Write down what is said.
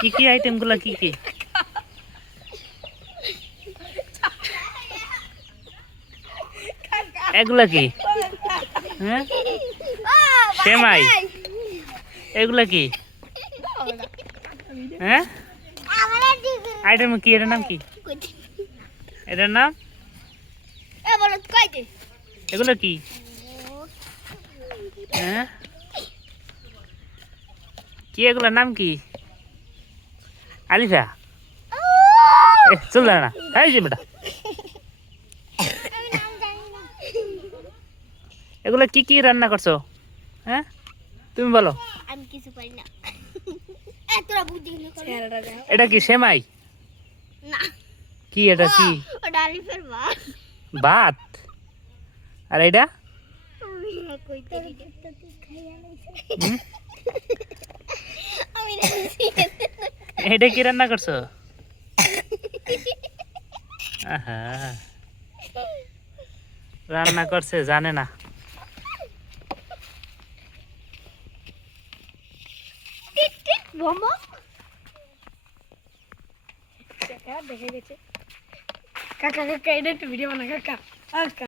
কি কি আইটেমগুলো, কি কি? এগুলা কি? হ্যাঁ? সেমাই। এগুলা কি? হ্যাঁ? আইটেম কি? এটার নাম কি? এটার নাম? এগুলো কি? হ্যাঁ? কি এগুলোর নাম কি? আলিফা এ চল দাঁড়া না। এই যে বেটা। এগুলো কি কি রান্না করছ? হ্যাঁ? তুমি বলো। আমি কিছু পারি না। তোরা বুদ্ধি এটা কি সেমাই? না। কি এটা কি? ওটা আলিফের ভাত। আর এটা? কইতে? এটা কি রান্না করছ? রান্না করছে, জানে না। দেখে গেছে। কাকা কাকা, এটা একটু ভিডিও বানা কাকা।